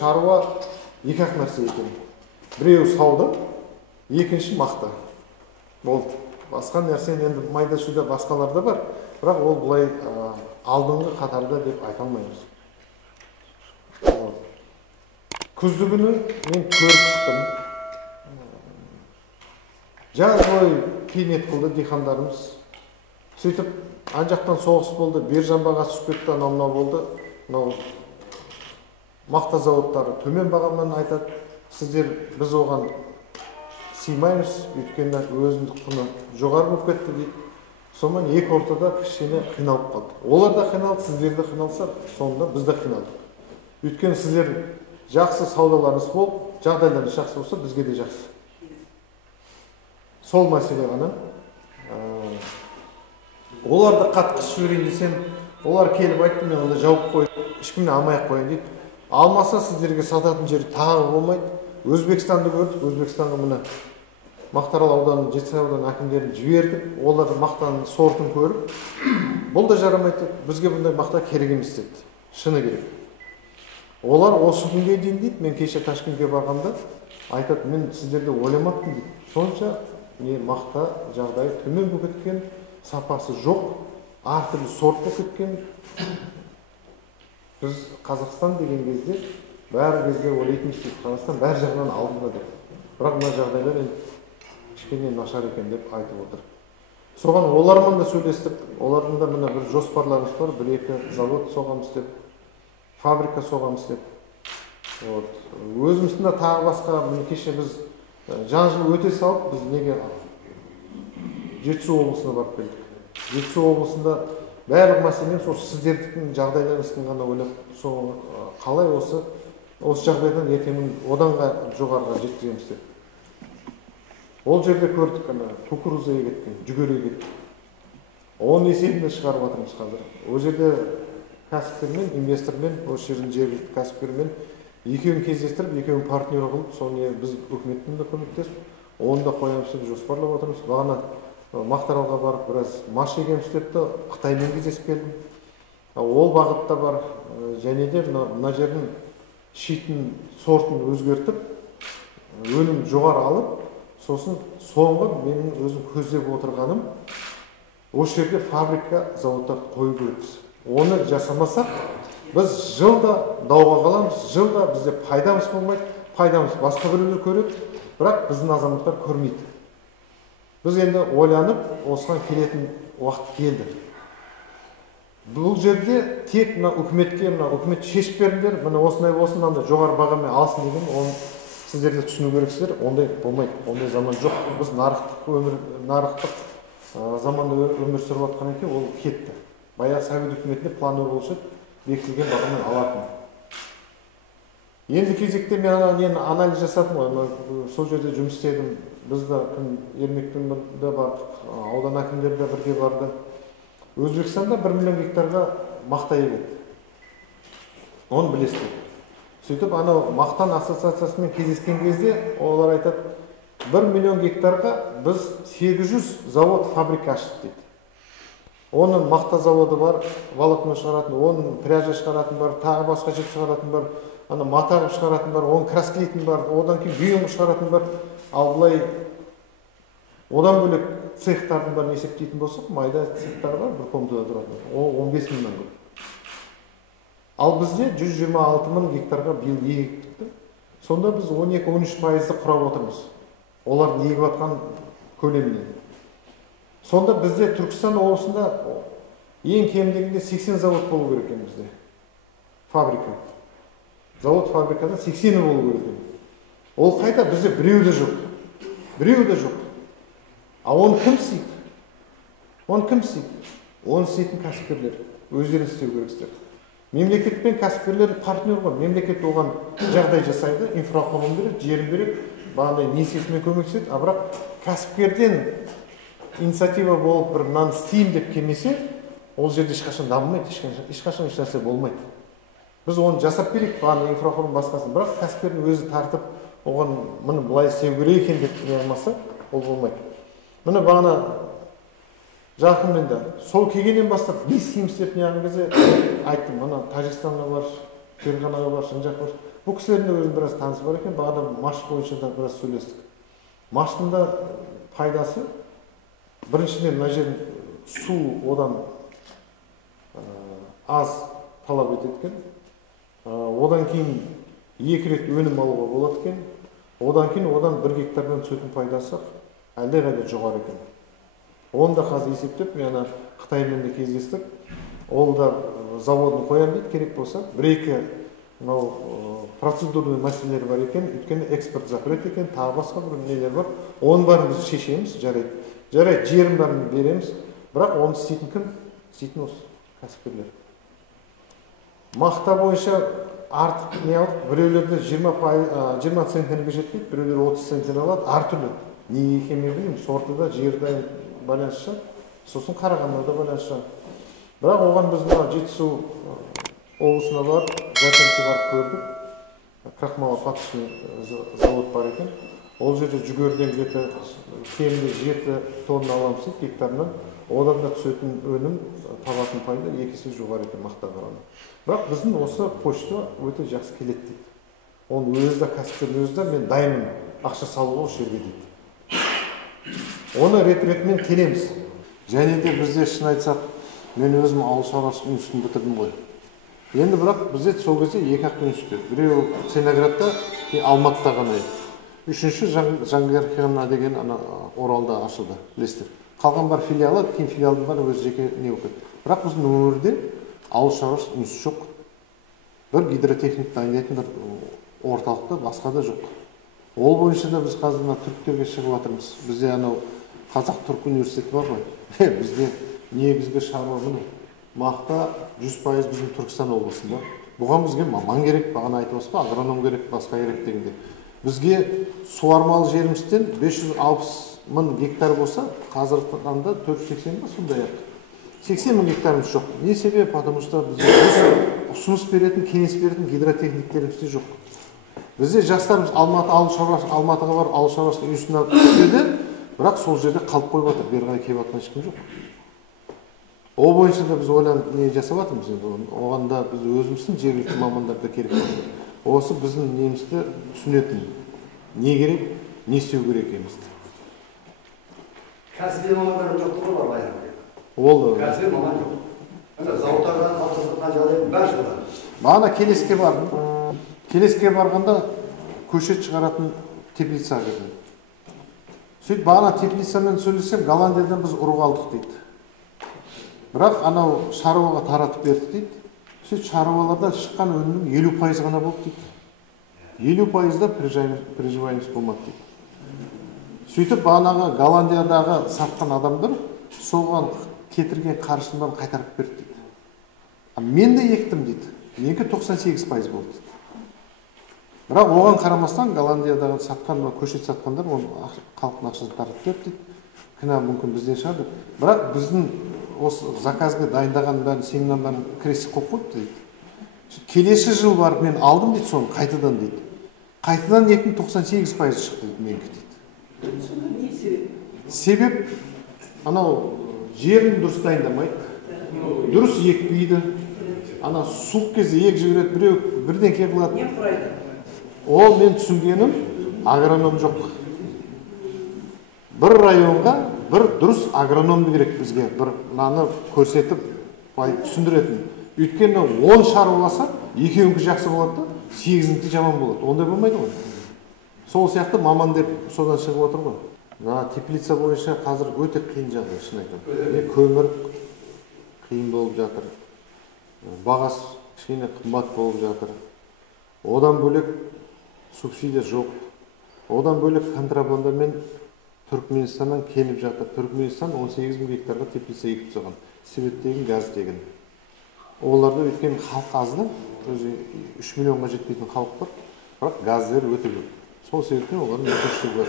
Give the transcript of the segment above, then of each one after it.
шаруа екі ақ нәрсе екен. Біреуі сауда, екінші мақта. Болды. Басқа нәрсе енді майда шүйде басқаларда бар, бірақ ол бұлай алдыңғы қатарда деп айта алмаймыз. Күздігіні мен көріп шықтым. Жаз бойы кейнет қылды дихандарымыз. Сөйтіп, ан жақтан соғыс болды, бер жамбаға түсіп кетті, анау болды. Мақта зауыттары төмен бағамен айтады. Сіздер біз оған сыймаймыз, өйткені өзіндік құны жоғары болып кетті дейді. Сонымен екі ортада кішкене қиналып қалды. Олар да қиналды, сіздер де қиналса, соңында біз де қиналдық. Өйткені сіздер жақсы саудаларыңыз болып, жағдайларыңыз жақсы болса, бізге де жақсы. Сол мәселе ғана. Оларды қатқыз жіберейін десем, олар келіп айтты, мен онда жауып қойып, ешкімнен алмай-ақ қояйын дейді. Алмаса сіздерге сататын жері тағы болмайды. Өзбекстанды көрдік, Өзбекстанға мына Мақтаарал ауданының, Жетісай ауданының әкімдерін жібердік. Олар мақтаның сортын көріп, бұл да жарамайды, бізге бұндай мақта керек емес деді. Шыны керек. Олар осы күнге дейін дейді, мен кеше Ташкентке барғанда айтады, мен сіздерді ойламаппын дейді. Сонша мақта жағдайы төмен болып кеткен, сапасы жоқ, әртүрлі сорт болып кеткен. Біз Қазақстан деген кезде бәрі кезде ойлайтын істейді, Қазақстан бәр жағынан алдында деп. Бірақ мына жағдайлар кішкене нашар екен деп айтып отыр. Соған олармен да сөйлестік, олардың да мына бір жоспарларымыз бар, бір-екі завод соғамыз деп, фабрика соғамыз деп. Өзіміздің де тағы басқа, кеше біз жаңа жыл өте салып, біз неге Жетісу облысына барып келдік. Жетісу облысында барлық мәселен сол сіздердің жағдайларыңыздың ғана ойлап, сол қалай осы жағдайдан ертеңін оданға жоғарыға жеткіземіз деп. Ол жерде көрдік, кукуруза егеткен, жүгері егеткен. Оның есебінде шығарып жатырмыз қазір. Ол жерде кәсіпкермен, инвестормен, осы жердің жергілікті кәсіпкермен екеуін кездестіріп, екеуін партнер қылып, соны біз үкіметтің де көмектесіп, оны да қоямыз деп жоспарлап отырмыз. Бағана Мақтааралға барып, біраз маш егеміз депті, Қытаймен кездесіп келдім. Ол бағытта бар, және де мына жердің шетін сортын өзгертіп, өнім жоғары алып, сосын соңғы менің өзім көздеп отырғаным, осы жерде фабрика, заводтарды қою керекпіз. Оны жасамасақ, біз жылда дауға қаламыз, жылда бізде пайдамыз болмайды, пайдамыз басқа біреулер көреді, бірақ біздің азаматтар көрмейді. Біз енді ойланып, осыған келетін уақыт келді. Бұл жерде тек үкіметке, үкімет шешіп беріңдер, осындай болсын, жоғары бағамен алсын деген, оны сіздер де түсіну керексіздер, ондай болмайды, ондай заман жоқ. Біз нарықтық заманда өмір сүріп жатқан екен, ол кетті. Баяғы Совет үкіметінде планы болушы бекітілген бағамен алатын. Енді кезекте мен анализ жасадым, сол жерде жұмыс істедім. Біз де Ермекпен де бардық, аудан әкімдері де бірге барды. Өзбекстанда 1 миллион гектарға мақта егеді. Оны білесіздер. Сөйтіп, мақтан ассоциациясымен кездескен кезде олар айтады, 1 миллион гектарға біз 800 завод, фабрика аштық дейді. Оның мақта заводы бар, волокно шығаратын, оның пряжа шығаратын бар, тағы басқа жіп шығаратын бар, матағып шығаратын бар, оның красклейтін бар, одан кейін бұйым шығаратын бар. Ал бұлай одан бөлек цехтардың барын есептейтін болсақ, майда цехтар бар, бір комнатада тұратын, ол 15 мыңнан көп. Ал бізде 126 мың гектарға биыл егіпті. Сонда біз 12-13% құрап отырмыз. Олардың егіп атқан көлемінен. Сонда бізде Түркістан облысында ең кемдегенде 80 завод болу керек екен бізде. Фабрика. Завод фабрикада 80-і болу керек екен. Ол қайта бізде біреу де жоқ. Біреу де жоқ. А оны кім істейді? Оны кім істейді? Оны істейтін кәсіпкерлер. Өздерін істеу керексіздер. Мемлекет пен кәсіпкерлер партнер ғой. Мемлекет оған жағдай жасайды, инфрақұрылым береді, жерін береді, бағандай несиесімен көмектеседі. А бірақ кәсіпкерден инициатива болып бір мынаны істеймін деп келмесе, ол жерде ешқашан дамымайды, ешқашан еш нәрсе болмайды. Біз оны жасап берейік, бағана инфрақұрылым басқасын. Бірақ кәсіпкердің өзі тартып, оған мұны былай істеу керек екен деп не алмаса, ол болмайды. Мұны бағана жақынмен де сол келгеннен бастап не істейміз деп не алған кезде айттым, мына Тәжікстанға бар, Ферғанаға бар, Шынжақ бар, Бұл кісілердің өзінің біраз танысы бар екен. Бағана машық бойынша да біраз сөйлестік. Маштың да пайдасы біріншіден мына жердің су одан аз талап етеді екен. Одан кейін 2 рет өнім алуға болады екен. Одан кейін одан 1 гектардан түсетін пайдасы әлдеқайда жоғары екен. Оны да қазір есептеп, мен Қытаймен де кездестік. Ол да заводын қоям дейді, керек болса. 1-2 процедурный мәселелер бар екен, өйткені экспорт запрет екен, тағы басқа бір нелер бар. Оның бәрін біз шешеміз, жарайды. Жарайды, жерін бәрін береміз. Бірақ оны істейтін кім? Істейтін осы кәсіпкерлер. Мақта бойынша артық не алып, біреулерді 20 центнерге жетпейді, біреулер 30 центнер алады, әртүрлі. Неге екенін білмеймін, сорты да жерді байланысты, сосын қарағанда да байланысты. Бірақ оған біз Жетісу облысына барып, Жайкентке барып көрдік. Крахмалопаточный завод бар екен. Ол жерде жүгерден кемінде 7 тонна аламыз дейді гектарынан. Одан да түсетін өнім, табатын пайда 2 есе жоғары екен мақтаға қарағанда. Бірақ біздің осы почта өте жақсы келеді дейді. Оны өзі де кәсіпкер өзі де мен дайынмын ақша салуға осы жерге дейді. Оны рет-ретімен келеміз. Және де бізде шын айтсақ, мен өзім ауыл шаруашылық институтын бітірдім ғой. Енді бірақ бізде сол кезде 2-ақ институт. Біреу Целиноградта, Алматыда ғана еді. Үшінші Жаңғырқина деген Оралда ашылды, білесіздер. Қалған бар филиалы, кейін филиалдың бар өз жеке не өкет. Бірақ біздің өңірде ауыл шаруашылық институт жоқ. Бір гидротехник дайындайтын бір орталықта басқа да жоқ. Ол бойынша да біз қазір түріктерге шығып жатырмыз. Бізде Қазақ-Түрік университеті бар ғой. Бізде негізгі шаруа міне. Мақта 100% біздің Түркістан облысында. Бұған бізге маман керек, бағана айтып отырсыз ба, агроном керек, басқа керек дегенде. Бізге суармалы жерімізден 560 мың гектар болса, қазіргі таңда 480 ба сондай-ақ. 80 мың гектарымыз жоқ. Не себебі? Потому что бізде ұсыныс беретін, кеңес беретін гидротехниктеріміз жоқ. Бізде жастарымыз Алматыға бар ауыл шаруашылық институтына түседі, бірақ сол жерде қалып қойып отыр. Бері қарай келіп жатқан ешкім жоқ. Ол бойынша да біз ойланып не жасап жатырмыз енді. Оған да біз өзіміздің жергілікті мамандарды керек болды. Осы біздің немізді түсінетін. Не керек, не істеу керек екенімізді. Кәсіби мамандардың жоқтығы бар баяғы. Ол кәсіби маман жоқ. Зауыттардан қалыптасқан жағдайдың бәрі содан. Бағана Келеске бардым. Келеске барғанда көшет шығаратын теплица жүрді. Сөйтіп бағана теплицамен сөйлесем, Голландиядан біз ұрық алдық дейді. Бірақ анау шаруаға таратып берді дейді. Сөйтіп шаруаларда шыққан өнімнің 50% ғана болды дейді. 50%-да приживаемость болмады дейді. Сөйтіп бағанағы Голландиядағы сатқан адамдар соған кетірген қаржысын бәрін қайтарып берді дейді. Мен де ектім дейді. Менікі 98% болды дейді. Бірақ оған қарамастан Голландиядағы сатқан, көшет сатқандар халықтың ақшасын таратып берді дейді. Кінә мүмкін бізден шығар. Бірақ біздің осы заказға дайындаған бәрін семинардың бәрін крестик қойып қойыпты дейді. Келесі жыл барып мен алдым дейді соны қайтадан дейді. Қайтадан 98% шықты дейді менікі дейді. Себеп анау жерін дұрыс дайындамайды, дұрыс екпейді. Ана суық кезде ек жібереді, біреу бірден ке қылады. Ол мен түсінгенім агроном жоқ. Бір районға бір дұрыс агрономды керек бізге, бір наны көрсетіп түсіндіретін. Өйткені 10 шаруасы екеуіңкі жақсы болады да, 8-іңкі жаман болады. Ондай болмайды ғой. Сол сияқты маман деп содан шығып отыр ғой. Теплица бойынша қазір өте қиын жағдай, шын айтамын. Көмір қиын болып жатыр. Бағасы кішкене қымбат болып жатыр. Одан бөлек субсидия жоқ. Одан бөлек контрабандамен Түркменстаннан келіп жатыр. Түркменстан 18 мың гектарға теплица егіп тастаған. Светтеген, газ деген. Оларда өткен халық азды, 3 миллионға жетпейтін халық бар, бірақ газдар өте көп. Сол себептен олардың мүмкіншілігі бар.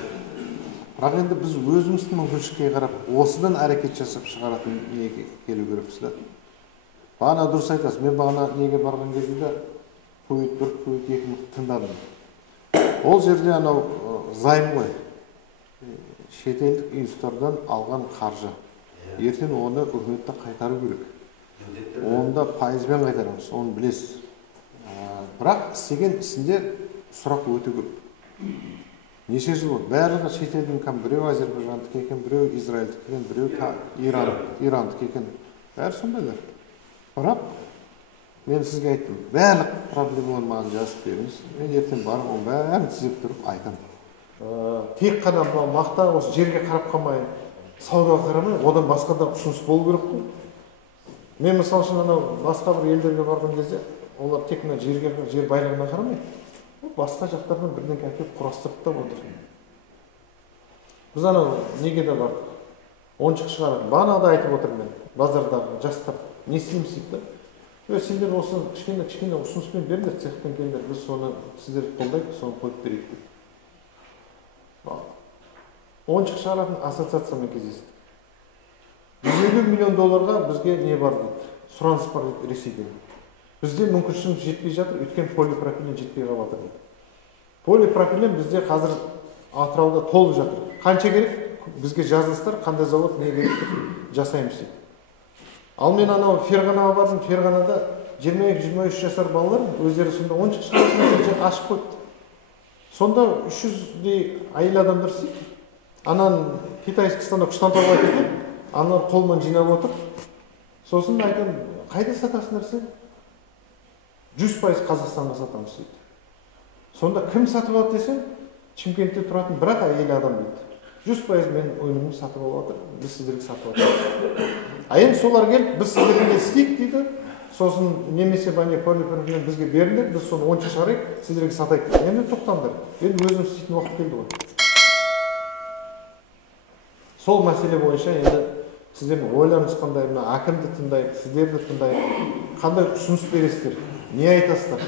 Бірақ енді біз өзіміздің мүмкіншілікке қарап, осыдан әрекет жасап шығаратын неге келу керекпіз да. Бағана дұрыс айтасыз, мен бағана неге барған кезде Кувейт 1, Кувейт 2 тыңдадым. Ол жерде анау займ ғой. Шетелдік институттардан алған қаржы. Ертең оны үкіметте қайтару керек. Оны да пайызбен қайтарамыз, оны білесіз. бірақ істеген ісінде сұрақ өте көп. Неше жыл болды. Барлығы шетелдің екен, біреу Азербайжандікі екен, біреу Израильдікі екен, біреу Ирандікі екен. Бәрі сондайлар. Бірақ мен сізге айттым, барлық проблемалар маған жазып беріңіз. Мен ертең барып, оның бәрін тізіп тұрып айтамын. Тек қана мақта осы жерге қарап қалмай, саудаға қарамай, одан басқа да ұсыныс болу керек қой. Мен мысалы үшін анау басқа бір елдерге барған кезде, олар тек мына жер байлығына қарамайды. Басқа жақтардан бірдеңе әкеліп құрастырып та отыр. Біз анау неге де бардық? Ойыншық шығарады. Бағана да айтып отырмын мен. Базардағы жастар не істейміз дейді. Сендер осы кішкене ұсыныспен беріңдер, цехпен келіңдер. Біз соны сіздерді қолдайық, соны қойып берейік дейді. Ойыншық шығаратын ассоциациямен кездестік. 150 миллион долларға бізге не бар дейді. Сұраныс бар дейді Ресейден. Бізде мүмкіншілігіміз жетпей жатыр, өйткені полипропилен жетпей қалып жатыр дейді. Полипропилен бізде қазір Атырауда толып жатыр. Қанша керек? Бізге жазылсыздар, қандай завод не керек жасаймыз дейді. Ал мен анау Ферғанаға бардым, Ферғанада 22-23 жасар балалар өздері сонда ойыншық шығаратын ашып қойыпты. Сонда 300-дей әйел адамдар істейді. Анан китайский станок штампалап кетеді, аналар қолмен жинап отыр. Сосын айтамын, қайда сатасыңдар сен? 100% Қазақстанға сатамыз дейді. Сонда кім сатып алды десем, Шымкентте тұратын бірақ әйел адам дейді. 100% мен өнімімді сатып алып отыр, біз сіздерге сатып отыр. Енді солар келіп, біз сіздерге істейік дейді. Сосын немесе полипропилен бізге беріңдер, біз соны ойыншық шығарайық, сіздерге сатайық. Енді тоқтаңдар. Енді өзім істейтін уақыт келді ғой. Сол мәселе бойынша енді сіздердің ойларыңыз қандай, мына әкімді тыңдайық, сіздерді тыңдайық, қандай ұсыныс бересіздер, не айтасыздар?